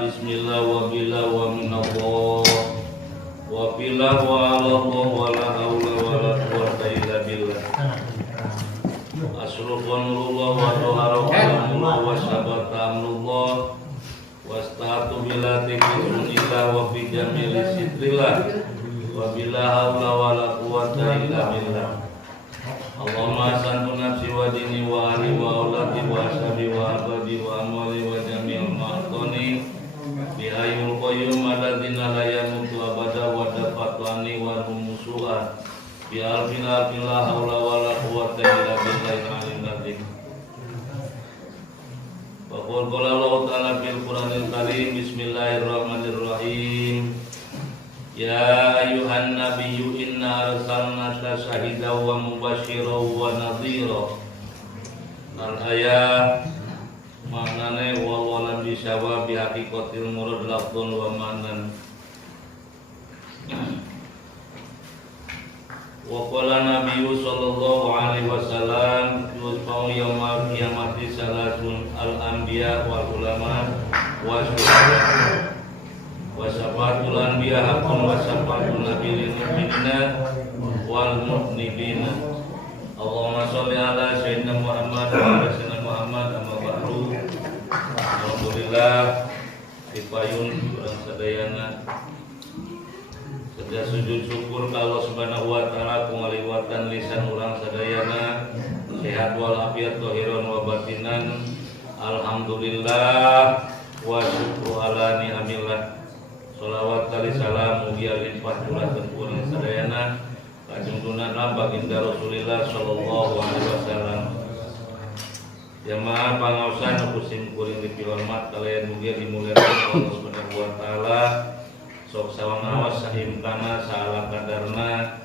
bismillah wa billah wa minallah wa billah wa alallah wa la hawla wa la quwwata illa billah. Asrufun nurullah wa dohara kalamullah wa syabata amnullah wa sta'atu bila tikunillah wa fi jamili sitrillah wa bila hawla wa la quwwata illa billah. Allahumma asantu nafsi wa dini wa ahli wa auladi wa ashabi wa abadi wa amwali wa jami'il ma'atoni bi hayyul qayyum aladzina la yamutu abada wa dafatwani wa rumusu'ah bi alfin alfin la hawla wa la quwwata illa billahil aliyyil azim. Wa qala Allah ta'ala fil Qur'anil Karim, bismillahirrahmanirrahim. Ya ayuhan nabiyyu inna arsalnaka syahidan wa mubasysyiran wa nadhira. Al-ayat maknane wa walam bisawa bi haqiqatil murad lafdun wa ma'nan. Wa qala nabiyyu sallallahu alaihi wasallam yusfa'u yaumal qiyamati salasun al-anbiya wal ulama wa syuhada wa syafatul anbiya haqqun wa syafatul nabiyyin mu'minina wal mu'minina. Allahumma sholli ala sayyidina Muhammad wa ala sayyidina Muhammad amma ba'du. Alhamdulillah dipayun urang sadayana sedaya sujud syukur ka Allah Subhanahu wa taala ku ngaliwatan lisan urang sadayana sehat walafiat zahiran wa batinan. Alhamdulillah wa syukru ala ni'amillah. Sholawat kali salam mugi limpah curah tempurna sadayana ka junjungan baginda Rasulillah sallallahu alaihi wasallam. Jamaah pangaosan kusim kuring dipilormat kalian mugi dimuliakeun Allah Subhanahu wa taala. Sok sawangawas sahimtana saala kadarna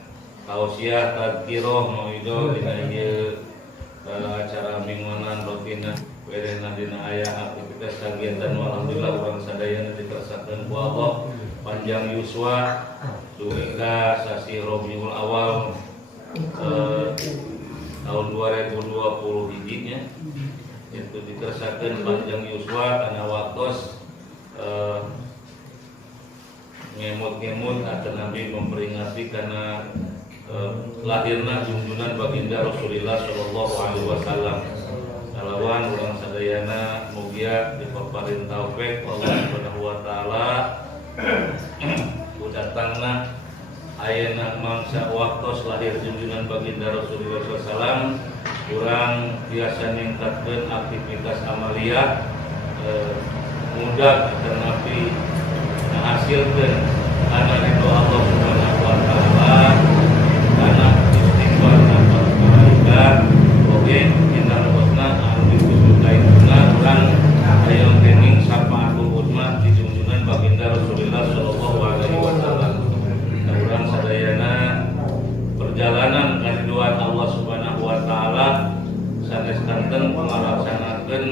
tausiah tadzkirah mauidho dina ieu acara mingguanan rutina werena dina aya aktivitas kagiatan. Alhamdulillah urang sadayana dikersakakeun ku Allah panjang yuswa duika sasi Rabiul Awal tahun 2020 hijinya itu dikersakakeun panjang yuswa kana waktos ngemut-ngemut atau Nabi memperingati karena lahirna junjungan baginda Rasulullah sallallahu alaihi wasallam. Kalawan urang sadayana mugia dipaparin taufik Allah Subhanahu wa taala kudatangna ayeuna mangsa waktos lahir junjungan baginda Rasulullah sallallahu alaihi wasallam urang biasa ningkatkeun aktivitas amaliyah mudah atau Nabi menghasilkan karena ridho Allah Subhanahu wa taala karena istighfar nafas malaikat. Oke, kita lewatna anu dikusudaituna urang hayang kening sapaatul umat di junjungan baginda Rasulullah sallallahu alaihi wasallam. Urang sadayana perjalanan kariduan Allah Subhanahu wa taala sanes kanten ngalaksanakeun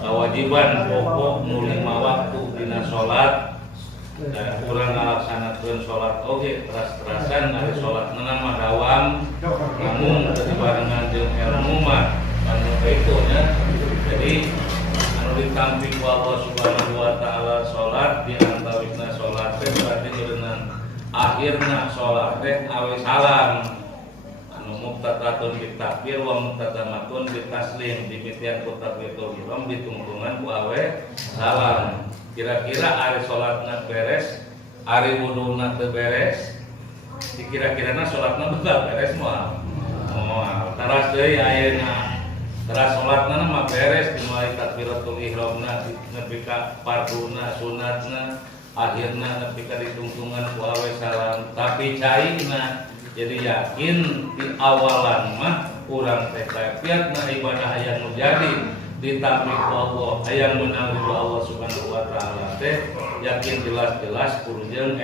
kewajiban pokok nu 5 waktu dina salat. Dan kurang ngalaksanakeun salat oge teras-terasan ari salat mah dawam namun dibarengan jeung ilmu mah anu itu nya. Jadi anu ditampi ku Allah Subhanahu wa taala salat di antawisna salat teh berarti geureunana akhirna salat teh awe salam anu muqtatatun bit takbir wa muqtatamatun bit taslim dimitian ku takbiratul ihram ditungtungan ku awe salam. Kira-kira ari salatna beres, ari wuduna teu beres, dikira-kirana salatna bakal beres moal. Moal. Teras deui ayeuna. Teras salatna mah beres dimulai takbiratul ihramna nepi ka farduna, sunatna, akhirna nepi ka ditungtungan ku awe salam. Tapi caina jadi yakin di awalan mah urang teh kaifiatna ibadah aya nu jadi ditampi ku Allah hayang menang ridho Allah Subhanahu wa taala teh yakin jelas-jelas kurjeun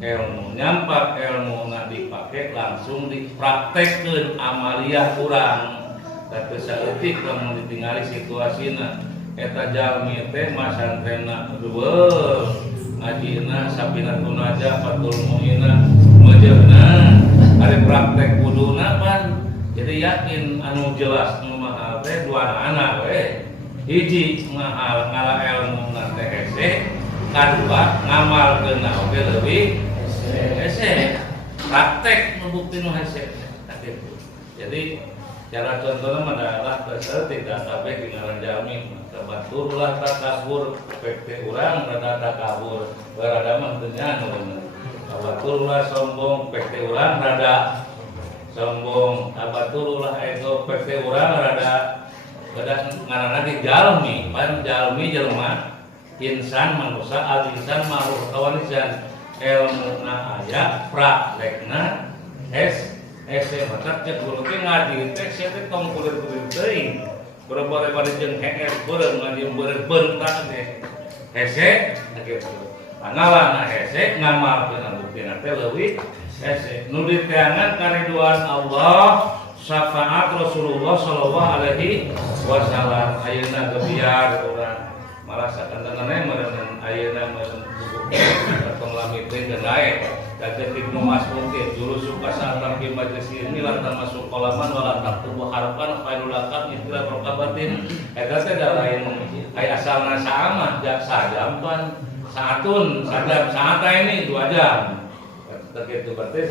ilmu nyampak ilmu na dipake langsung dipraktekkeun amaliyah urang. Tapi saeutik lamun ditingali situasina eta jalmi teh masantrena deueul ngajina sapinatun aja fatul mu'ina majeuna ari praktek wuduna pan jadi yakin anu jelas nu mahal teh dua anak we hiji ngala ilmu nanti hese, kadua ngamalkeun oge leuwih hese. Praktek membuktikan hese. Jadi cara contohnya adalah tidak sampai tinggalan jamin baturlah takabur pekte urang rada takabur berada mah teu nya baturlah sombong pekte urang rada sombong baturlah ego pekte urang rada ngaranna di jalmi pan jalmi jelema insan manusia al insan makhluk kawanisan ilmu na aya praktekna matak cek guru teh ngaji teh sia teh tong kulir-kulir teuing bere-bere jeung heer beureum ngaji beureum tak teh hese kitu pangawana hese ngamalkeun buktina teh leuwih hese nu diteangan kariduan Allah syafaat Rasulullah sallallahu alaihi wasallam ayeuna gebiar urang malah sakanteunna meureun ayeuna meureun tong lamit teh genae Kata Ibnu Mas'ud jurus suka saat tampil majlis ilmi lantar masuk kolaman walantar tubuh harapan failulakan istilah rokabatin eta teh da lain aya asalna sama sajampan saatun sajam saata ini 2 jam begitu berarti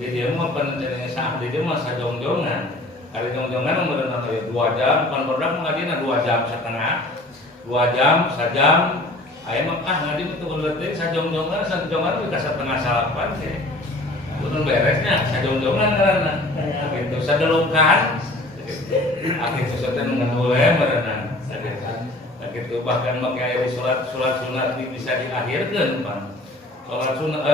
di dia mah pendengarnya saat di dia mah sajongjongan ari jongjongan meureun aya 2 jam pan produk ngadina 2 jam setengah 2 jam sajam aya mah ngadi itu leutik sajongjongan ge setengah salapan teh. Kudu beresnya sajongjongan ngaranna. Kitu sadelukan. Kitu saten ngadule merenang. Kitu bahkan make aya salat sunat bisa diakhirkeun pan. Salat sunat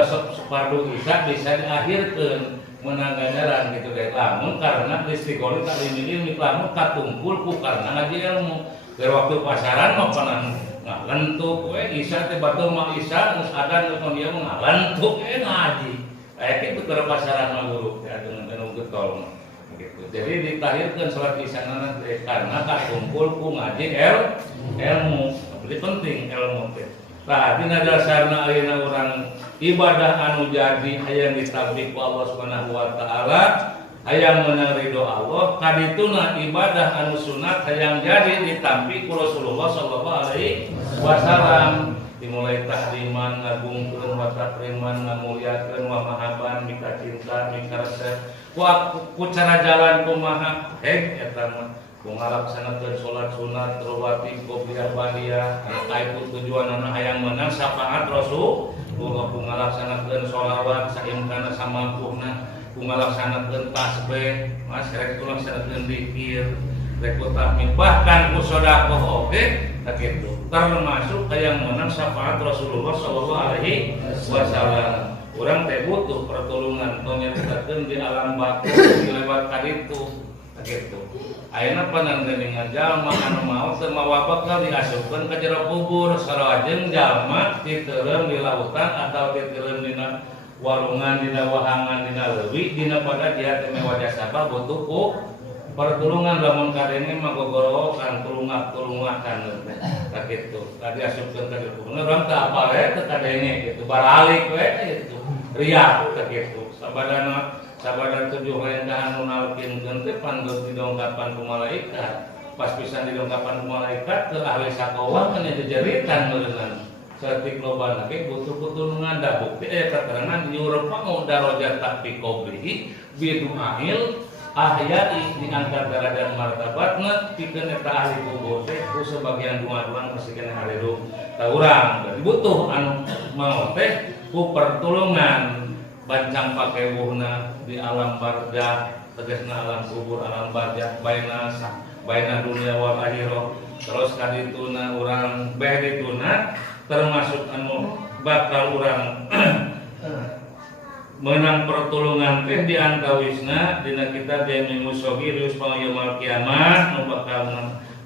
fardu isya bisa diakhirkeun meunang ganjaran kitu ge lamun karena istiqomah tak dimilih lamun katumpul ku karena ngaji ilmu. Keur waktu pasaran mah panang ngalentuk we isya teh batur mah isya geus adan geus dia mah ngalentuk we ngaji aya kitu keur pasaran mah guru teh dengan anu getol gitu. Jadi ditahirkeun salat isya teh karena kakumpul ku ngaji ilmu. Jadi penting ilmu teh. Tah dina dasarna ayeuna urang ibadah anu jadi aya ditabik ku Allah Subhanahu wa taala hayang meunang ridho Allah kadituna ibadah anu sunat hayang jadi ditampi ku Rasulullah sallallahu alaihi wasallam dimulai tahdiman ngagungkeun wa takriman ngamuliakeun wa mahaban mika cinta mika resep ku cara jalan kumaha eta mah ku ngalaksanakeun salat sunat rawatib qobliyah ba'diyah anu kaitu tujuanna hayang meunang syafaat Rasulullah ku ngalaksanakeun sholawat saimkana samampuhna ku ngalaksanakeun tasbih mas rek ku ngalaksanakeun zikir rek ku tahmid bahkan ku sedekah oge kitu termasuk hayang meunang syafaat Rasulullah sallallahu alaihi wasallam. Urang teh butuh pertolongan tong nyaritakeun di alam barzakh lewat kaditu kitu. Ayeuna panandingan jalma anu maot teu mawa bakal diasupkeun ka jero kubur sareng jalma diteureum di lautan atau diteureum dina walungan dina wahangan dina leuwih dina pada dia teh wajah sabab butuh ku pertulungan lamun kadene mah gogorokan tulungakan teh kitu tadi asupkeun ka kubur urang teh apal we teh kadene kitu baralik we kitu riak teh kitu sabadana tujuh lengkah anu nalkinkeun teh panggeus didongkapan ku malaikat pas pisan didongkapan ku malaikat teu ahli sakawah kana jejeritan meureunna saeutik lobana ge butuh pitulungan da bukti keterangan yurfa'u darajat fi qabrihi bidu'ail ahyai diangkat derajat martabatna pikeun eta ahli kubur teh ku sebagian duaan pasikeun ahli ruh ta urang berarti butuh anu mau teh ku pertulungan bancang pake wuhna di alam barzakh tegasna alam kubur alam barzakh baina dunia wal akhirah terus kadituna urang beh dituna termasuk anu bakal urang menang pertolongan teh di antawisna dina kita demi musogirus yaumul kiamat nu bakal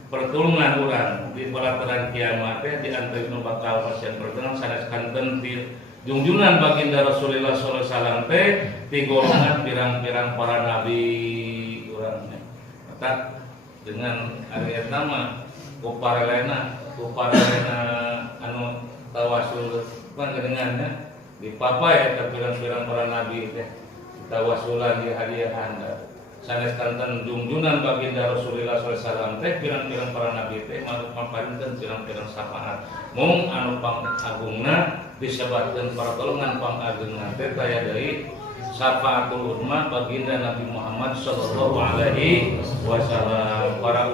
pertolongan urang di pelataran kiamat teh di antawisna nu bakal pasien pertolongan saneskan tentir junjungan baginda Rasulullah sallallahu alaihi wasallam teh di golongan pirang-pirang para nabi urang maka dengan ayat nama kuparelena anu tawasul kan kedengannya di papa ya pirang-pirang para nabi teh tawasulan di hadiah anda sanes kanten junjunan baginda Rasulullah SAW teh pirang-pirang para nabi teh maparinkeun pirang-pirang syafaat mung anu pangagungna disebatkeun pertolongan pangagungan teh taya deui syafaatul uzma baginda Nabi Muhammad sallallahu alaihi wasallam. Para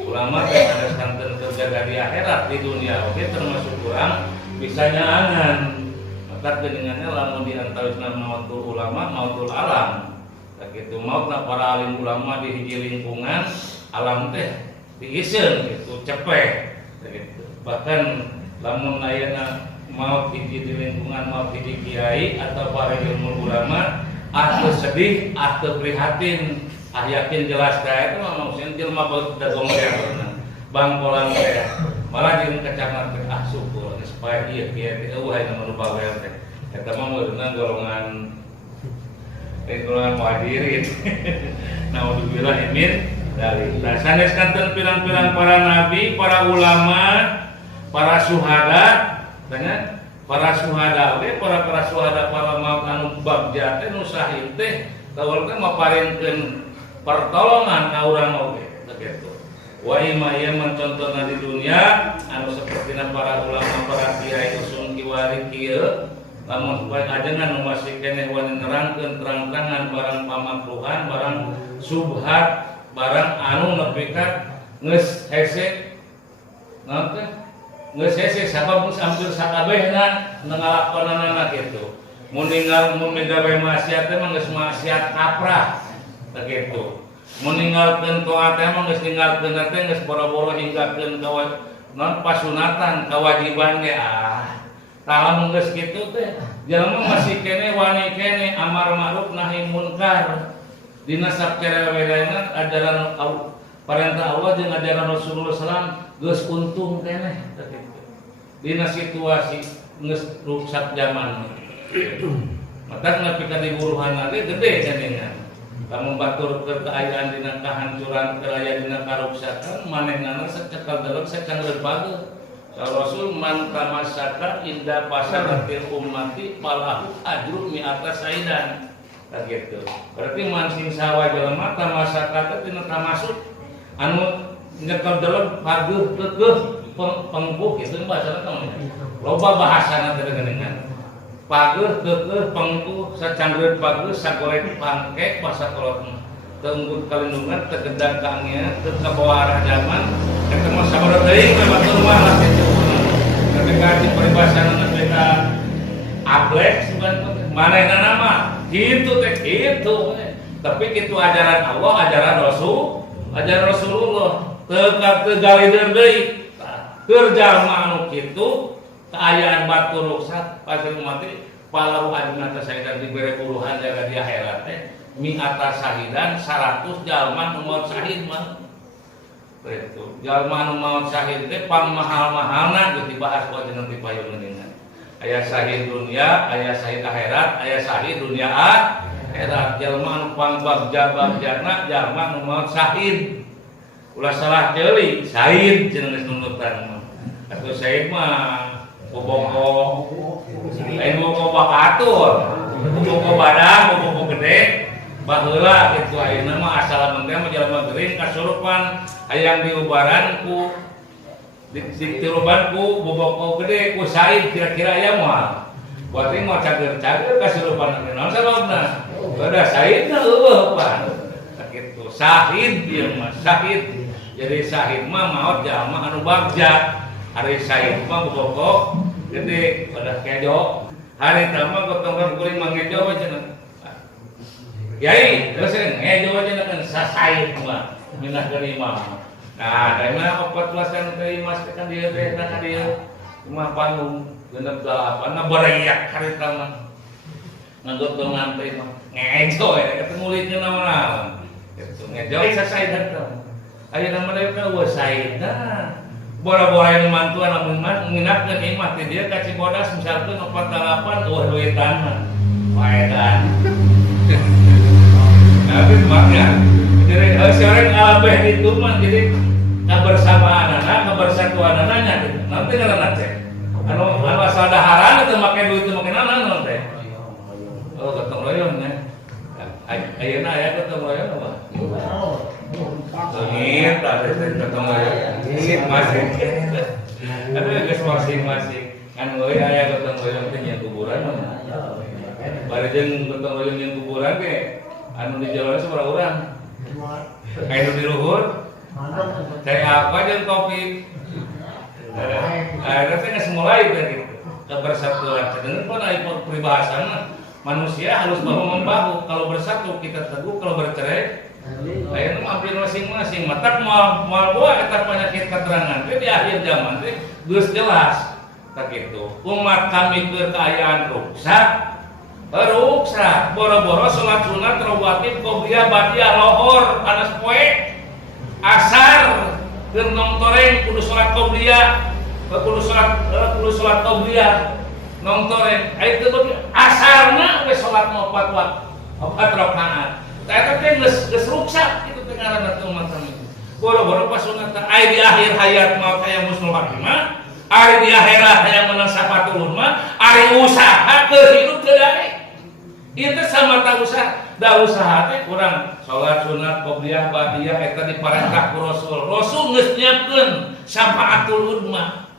ulama teh sanes kanten terjaga di akhirat di dunia oke termasuk kurang bisa nyaangan maka geningannya lamun di antawisna mautul ulama mautul alam gitu mautna para alim ulama di hiji lingkungan alam teh diiseun gitu cepet gitu. Bahkan lamun ayeuna maut hiji di lingkungan maut hiji kiai atau para ilmu ulama teu sedih teu prihatin yakin jelas kae itu mah maksudna jelema dagong teh bangkolan teh malah jeung kecangan teh syukur supaya ieu kieu teh eueuh aya nu bawel teh eta mah meureunna golongan muhajirin. Naudzubillah min dzalik. Nah, sanes kanten pirang-pirang para nabi, para ulama, para syuhada, tanya para syuhada oke, para syuhada para maut anu bagja teh nu syahid teh tawal teh maparinkeun pertolongan ka urang oge begitu. Wa imma ieu mencontohna di dunia anu sapertina para ulama, para kiai usung kiwari kieu lamun supaya ajengan nu masih keneh wani nerangkeun terang-terangan barang pamakruhan, barang subhat, barang anu nepi ka geus hese naon teh geus hese sabab geus hampir sakabehna ngalakonanana kitu. Mun migawe maksiat teh mah geus maksiat kaprah teh kitu. Mun ninggalkeun toat teh mah geus ninggalkeun teh geus boro-boro hinggakeun naon pasunatan kewajiban ge Kalau geus kitu teh jalma masih kene wani kene amar ma'ruf nahi munkar. Dina sabcerewedana ajaran perintah Allah jeung ajaran Rasulullah SAW geus untung kene kitu. Dina situasi geus rusak zaman. Mata nepi ka diburuhan ge gede cenengan. Lamun batur ke keayaan dina kahancuran keraya dina karuksakan manehna secekal dalam secangreut bageut. Rasul man tamasaka inda pasaratil ummati falahu ajru mi'ata saidan. Gitu. Berarti mancing sawah jelema tamasaka teh tina tamasuk anu nyekel dalam paguh keukeuh pengpuh kitu bahasana namanya. Loba bahasana teh geuningan. Paguh keukeuh pengpuh sacangreut paguh sagoreng pangke pasakolotna. Tunggu kalindungan tegedang kangnya terkabawa arah zaman eta mah sabaraha teuing mah batur mah lah kitu. Ketika di peribahasana mereka ablek sebenarnya manehna nama kitu teh kitu. Tapi kitu ajaran Allah, ajaran Rasulullah teu galideun deui. Keur jalma anu kitu kaayaan batur ruksat pasir mati palau adina tasaidan dibere puluhan jaga di akhirat teh mi'ata sahidan 100 jalma nu maot syahid mah. Itu jalma nu maot syahid teh pamahal-mahalna geus dibahas ku ajeuna ti payung geuningan. Aya syahid dunia, aya syahid akhirat, aya syahid dunia akhirat. Jalma nu pangbagja-bagjana jalma nu maot syahid. Ulah salah deui syahid cenah geus nunutan mah. Atuh syahid mah boboko lain boboko bakatur, boboko badan, boboko gede. Baheula kitu ayeuna mah asal menteh mah jalma geuring kasurupan hayang diubaran ku ditiruban ku boboko gede ku said kira-kira aya moal. Berarti mau cager-cager kasurupan naon sababna? Bada saidna eueuh pan. Kitu syahid ieu mah syahid. Jadi syahid mah maot jalma anu bagja. Hari syahid mah boboko gede pada kejo. Hari tama gotong kuring mangejo we cenah. Yai, terus ngejo aja kan sasai mah minah dari imam. Nah, karena 14 kan dari mas kan dia teh kan dia imah panggung genep 8 na barayak harita mah. Ngagotong ngantai mah ngejo ya ketemu litnya naon-naon. Gitu ngejo sasai datang. Ayeuna mah deui ka wasaida. Bora-bora yang mantuan lamun minahkeun imah teh dia ka Cibodas misalkeun 48 duitan mah. Faedan. Tapi makanya jadi sering abah itu mah jadi kebersamaan anak, kebersatuan anaknya gitu. Nanti ngaranna teh. Anu asal daharan teh make duit teh make naon teh. Oh gotong royong nya. Ayeuna aya masing-masing. Ada geus masing-masing. Kan euy aya gotong royong teh nya kuburan mah. Bari jeung gotong royong nya kuburan ge anu di jalan sabaraha urang? Anu di luhur. Teh apa jeung kopi? Ada teh geus mulai teh gitu. Kebersatuan. Cenah pun aya peribahasana manusia harus bahu membahu. Kalau bersatu kita teguh, kalau bercerai ayeuna mampir masing-masing. Matak moal boa eta penyakit keterangan teh di akhir zaman teh geus jelas. Tak gitu. Umat kami kekayaan rusak, boro-boro sholat sunat rawatib qobliyah ba'diyah lohor panas poe asar keur nongtoreng kudu sholat qobliyah kudu sholat qobliyah nongtoreng aya teu asarna we sholat 4 rakaat eta teh geus rusak kitu teh ngaranna umat kami boro-boro pas sunat aya di akhir hayat mah kaya muslim mah ari di akhirat yang menang sapatul mah ari usaha keur hidup teu daek. Ieu teh sama ta usaha teh urang salat sunat qobliyah ba'diyah eta diparentah ku Rasul. Rasul geus nyiapkeun syafaatul udmah.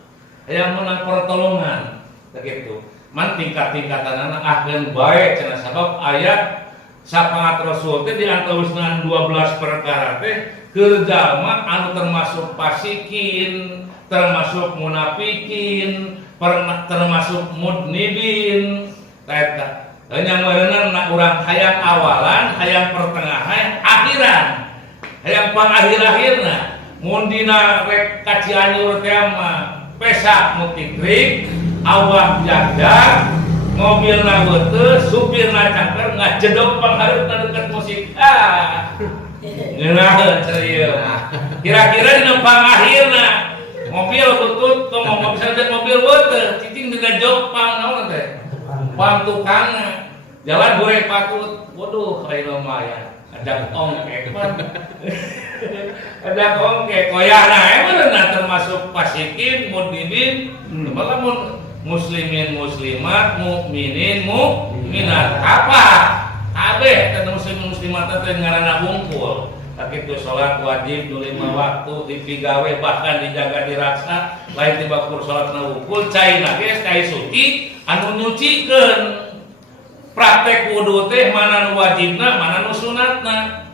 Yang menang pertolongan teh kitu. Man tingkat-tingkatanana ahkeun bae cenah sabab ayat syafaat Rasul teh diantawisna 12 perkara teh keur jalma anu termasuk fasikin, termasuk munafikin, termasuk mudnibin, eta. Hanya meureunna na urang hayang awalan, hayang pertengahan, akhiran. Hayang pangakhir-akhirna. Mun dina rek ka Cianjur teh mah pesak nu tikrik, awak jaga, mobilna weuteuh, supirna cangker ngajedog panghareup deket musik. Ngeunah serius. Kira-kira dina pangakhirna mobil tutut tuh mau bisa lihat mobil water cicing dengan jopang naon teh pang tukangna jalan gue patut waduh kayak lumayan ada ongkek ada ongkek koyana emang termasuk fasikin mudnibin malah muslimin muslimat mukminin mukminat apa kabeh teh muslimin muslimat teh ngaranna hungkul. Tapi itu sholat wajib nu 5 waktu dipigawe bahkan dijaga diraksa lain tiba kur sholat na wukul caina ge cai suci anu nyucikeun praktek wudu teh mana nu wajibna mana nu sunatna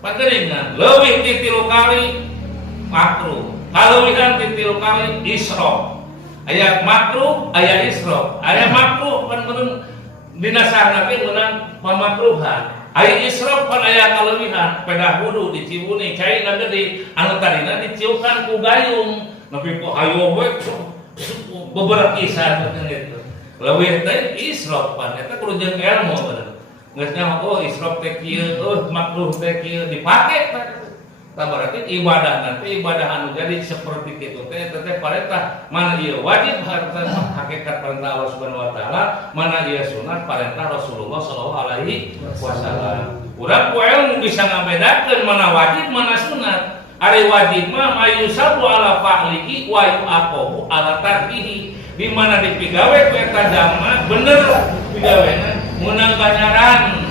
pageuringan leuwih ti 3 kali makruh kaleuwihan ti 3 kali isrof aya makruh aya isrof aya makruh pan beun dina sarana ge meunang pamakruhan aya israf pan aya kaleuwihan pedah wudu di Cibuni caina gede anu tadina diciukan ku gayung nepi ku hayo we beberapa kisah kitu leuwih teh israf pan eta kudu jeung ilmu bener geus nya oh israf teh kieu makruh teh kieu dipake tah berarti ibadah nanti ibadah anu jadi seperti kitu teh teh parentah mana ieu wajib hakikat perintah Allah Subhanahu wa taala mana ieu sunat parentah Rasulullah sallallahu alaihi wasallam. Urang poe bisa ngabedakeun mana wajib mana sunat. Ari wajib mah mayusabu ala fa'lihi wa yu'aqabu ala tarkihi. Di mana dipigawe ku eta jama bener pigawena meunang ganjaran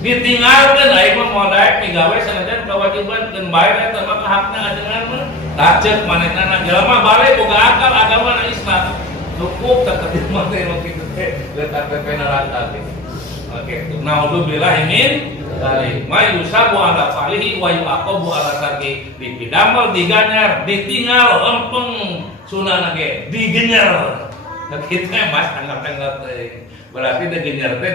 ditinggalkeun aya mah moal daek pigawe sanajan kewajiban keun bae eta mah hakna ajengan mah taceuk manehna jelema bale boga akal agama Islam cukup tetep mah teh kitu teh letak teh neraka teh oke naudzubillahi min dzalik may yusabu ala fa'lihi wa yu'aqabu ala tarki dipidamel diganyar ditinggal lempeng sunana ge digenyar kitu mas anggap-anggap teh berarti digenyar teh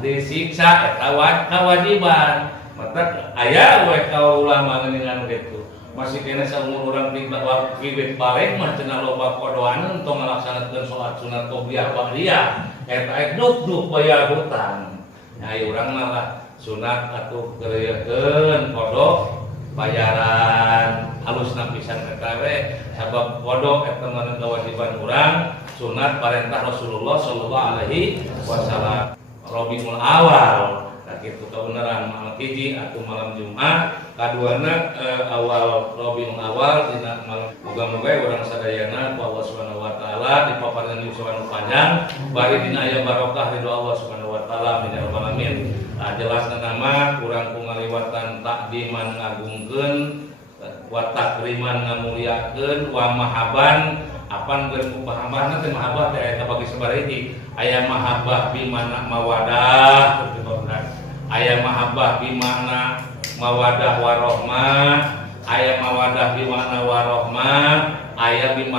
disiksa eta kewajiban mata aya we ka ulama ngeunaan kitu masih kena saumur urang bibit balik mah cenah loba kodoan tong ngalaksanakeun salat sunat qobliyah ba'diyah eta duk bayar hutang nya urang mah sunat atuh keureukeun kodok bayaran halusna pisan eta we sabab kodok eta mah kewajiban urang sunat parentah Rasulullah sallallahu alaihi wasallam Rabiul Awal kitu kebenaran malam hiji atau malam Jumat kaduana awal Rabiul Awal dina malam moga-moga urang sadayana ku Allah Subhanahu wa taala dipapareun usahana panjang bari dina aya barokah ridho Allah Subhanahu wa taala min alamin. Jelasna nama urang ku ngaliwatan takdiman ngagungkeun wa takriman ngamuliakeun wa mahaban apan geus pahamana teh mahabbah teh aya bagi sabaraha aya mahabbah bi mana mawadah aya mahabbah bi mana mawadah warahmah aya mawadah bi mana warahmah aya bi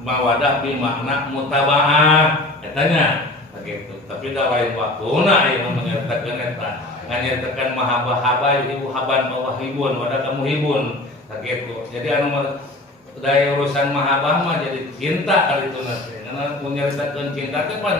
mawadah bi makna mutabaah eta nya begitu tapi da lain waktuna aya mengertakeun eta nganyertakeun mahabbah habai ibu haban mawahibun wadah kamu hibun begitu jadi anu daya urusan mahabbah mah jadi cinta kali itu nanti karena menyeritakan cinta itu kan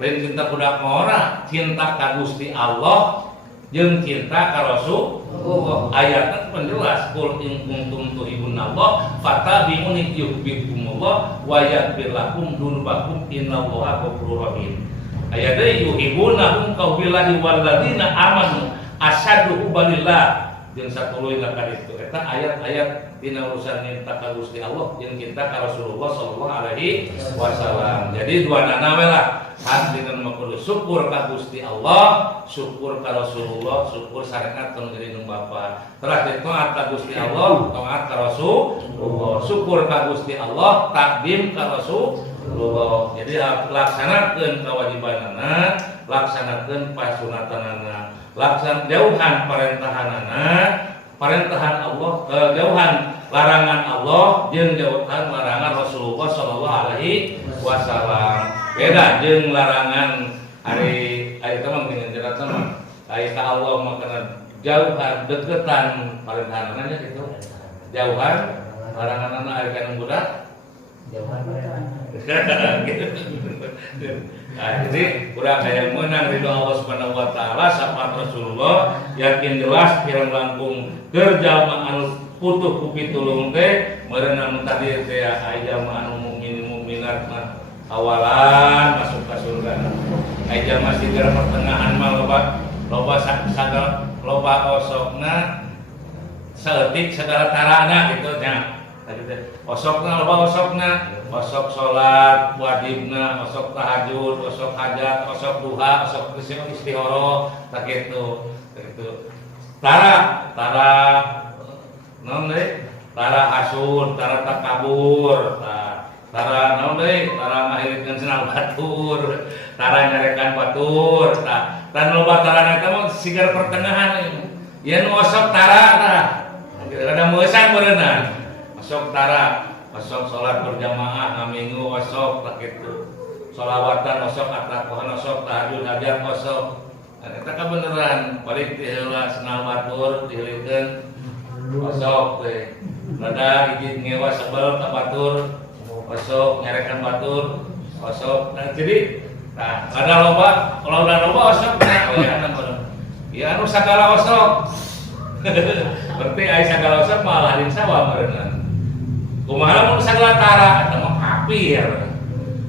lain cinta budak ora cinta ka Gusti Allah jeung cinta ka Rasulullah ayatna penjelas qul in kuntum tuhibbunallah fattabi'uni yuhibbukumullah wa yaghfir lakum dzunubakum innallaha ghafurur rahim ayat deui yuhibbunahum qaubillahi walladzina amanu asyaddu hubbalillah jeung satuluy ka ditu eta ayat-ayat dina urusan cinta ka Gusti Allah jeung cinta ka Rasulullah sallallahu alaihi wasallam. Jadi duanana we lah kan dina makudu syukur ka Gusti Allah, syukur ka Rasulullah, syukur syariat tong jadi nu bapa. Terakhir taat ka Gusti Allah, taat ka Rasulullah, syukur ka Gusti Allah, takdim ka Rasulullah. Jadi laksanakeun kewajibanana, laksanakeun pasunatanana, laksan jauhan parentahanana, perintahan Allah, jauhan larangan Allah jeung jauhan larangan Rasulullah sallallahu alaihi wasallam. Beda jeung larangan ari teh mah ngeun jerat mah ai ka Allah mah kana jauhan deketan perintahanana nya kitu. Jauhan laranganna ari kana budak jauhan nah, jadi urang hayang meunang ridho Allah Subhanahu wa taala sapat Rasulullah yakin jelas kirang langkung keur jalma anu putuh ku pitulung teh meureun anu tadi teh aya jalma anu mukmin mukminat mah awalan masuk ka surga aya jalma sigar pertengahan mah loba sagala loba osokna saeutik sagala tarana gitu nya tadi teh osokna loba osokna osok salat wajibna osok tahajud osok hajat osok duha osok istihara tak kitu tara naon deui tara hasud tara takabur tara naon deui tara ngahirikeun senal batur tara nyarekan batur tan loba tarana eta mah sigar pertengahan yen osok tara ada meusan beureunan osok tara osok sholat berjamaah ngaminggu osok tak itu sholawatan osok atakohan osok tahajud hajat osok eta ka beneran balik ti heula senal batur dihilikeun osok teh rada hiji ngewa sebel ka batur osok nyarekan batur osok nah jadi nah ada loba kalau udah loba osok nah ya anu sagala osok berarti aya sagala osok malah lain sawa meureunna kumaha mun sagala tara eta mah kafir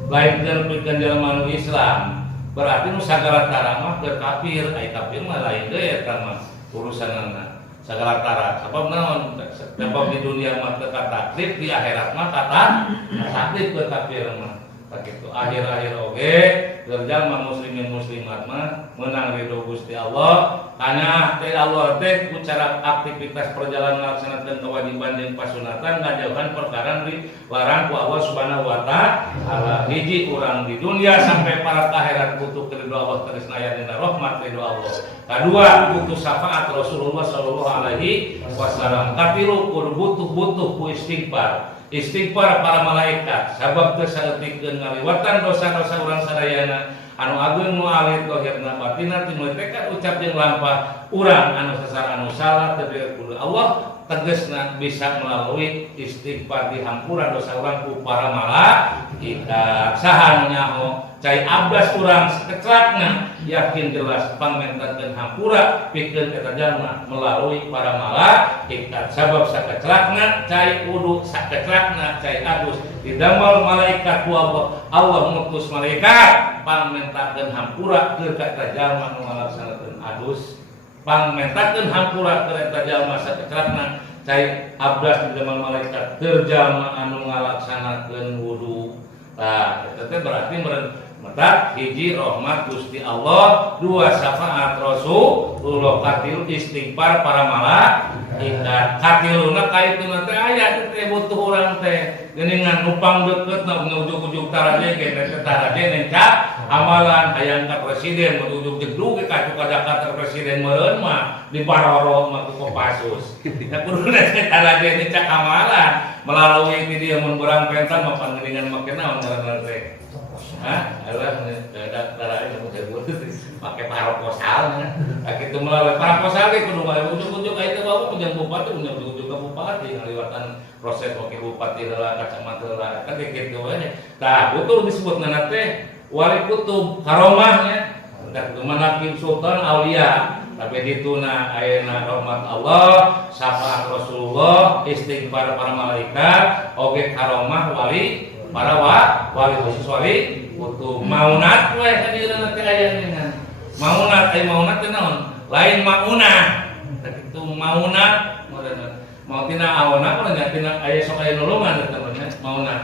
lain pikeun jelema nu Islam berarti nu sagala tara mah keur kafir aya kafir mah lain deui eta mah urusanna sagala tara sabab naon sebab di dunia mah teu taklif di akhirat mah kata taklif keur kafir mah begitu akhir-akhir oge keur jalma muslimin muslimat mah meunang ridho Gusti Allah kana teh Allah teh ku cara aktivitas perjalanan melaksanakeun kewajiban jeung pasunatan ngajauhan perkara dilarang ku Allah Subhanahu wa taala hiji urang di dunia sampai para akhirat butuh ridho Allah tresna aya dina rahmat ridho Allah kadua butuh syafaat Rasulullah sallallahu alaihi wasallam katilu butuh istighfar para malaikat sabab teu saeutik ngaliwatan dosa-dosa urang sadayana anu agung nu alit lahirna batinna timu tekad ucap jeung lampah urang anu sasar anu salah teu diampuni Allah tegasna bisa melalui istighfar dihampura dosa urang ku para malaikat saha nyaho cai abdas urang sakecrakna yakin jelas pangmentakeun hampura pikeun eta jalma melalui para malaikat sabab sakecrakna cai kudu sakecrakna cai adus didamel malaikat ku Allah ngutus malaikat pangmentakeun hampura keur ka eta jalma nu ngalaksanakeun adus pangmentakeun hampura keur eta jalma sakecrakna cai abdas didamel malaikat keur jalma anu ngalaksanakeun wudu tah eta teh berarti mata hiji rahmat Gusti Allah dua syafaat Rasulullah katilu istighfar para malaikat ikat katiluna kaituna teh aya teh butuh urang teh geuningan upang deukeut na ujug-ujug taraje ge teh taraje nencak amalan hayang ka presiden ujug jedug ka Jakarta presiden meureun mah di Baroro mah ku Kopassus da kuduna teh taraje nencak amalan melalui ti dieu mun urang pentan mah panggeuningan make naon ngaranna teh alah taraje make proposal kitu melalui proposal ge kudu ujug-ujug itu bawa punya bupati punya ujug-ujug bupati ngaliwatan proses wakil bupati heula kacamata heula kan gitu we. Tah butuh disebutna teh wali kutub karomahnya da manaqib sultan aulia tapi dituna ayeuna rahmat Allah syafaat Rasulullah istighfar para malaikat oge karomah wali para wali khusus wali kutub maunat we sadieuna teh aya maunat aya maunat teh naon lain maunah itu mauna mau tina awana kalau nggak tina ayah sok ayah nolongan temannya mauna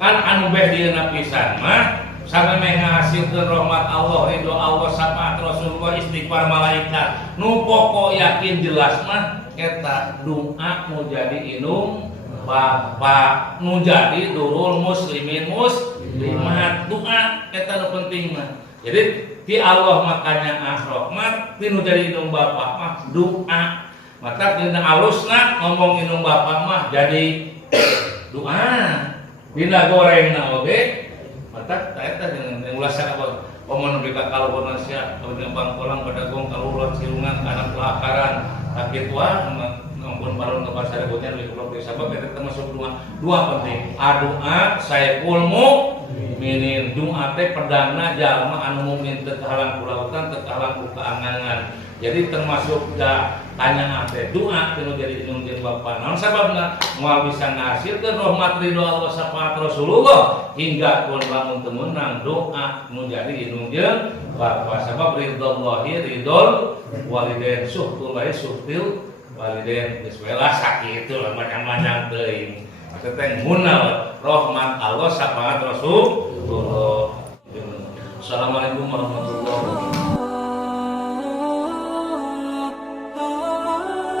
kan anu beh dieuna pisan mah sampai menghasilkan rahmat Allah ridho Allah syafaat Rasulullah istighfar malaikat nu pokok yakin jelas mah eta doa nu jadi inung bapak nu jadi durul muslimin muslimat doa eta nu penting mah jadi ti Allah makanya rahmat tinu jadi inung bapak mah doa mata dina alusna ngomong inung bapak mah jadi doa dina gorengna oge mata eta dengan ulasan apa omong bika kalubona sia dengan bangkolang badagong kalulon silungan anak pelakaran sakit tua ampun parun ke pasar butnya lebih kurang sabab eta termasuk dua penting doa saiful mukminin doa teh pedangna jalma anu mukmin teu kahalang ku lautan teu kahalang ku kaangangan jadi termasuk tanya ate doa tinu jadi inung jeung bapa naon sababna moal bisa ngahasilkeun rahmat ridho Allah syafaat Rasulullah hingga pun lamun teu meunang doa nu jadi inung jeung bapa sabab ridhollahi ridhol walidain suhtullahi suhtil walidain geus we lah sakitu lah macam-macam teuing maksud teh munal rahmat Allah syafaat Rasulullah. Assalamualaikum warahmatullahi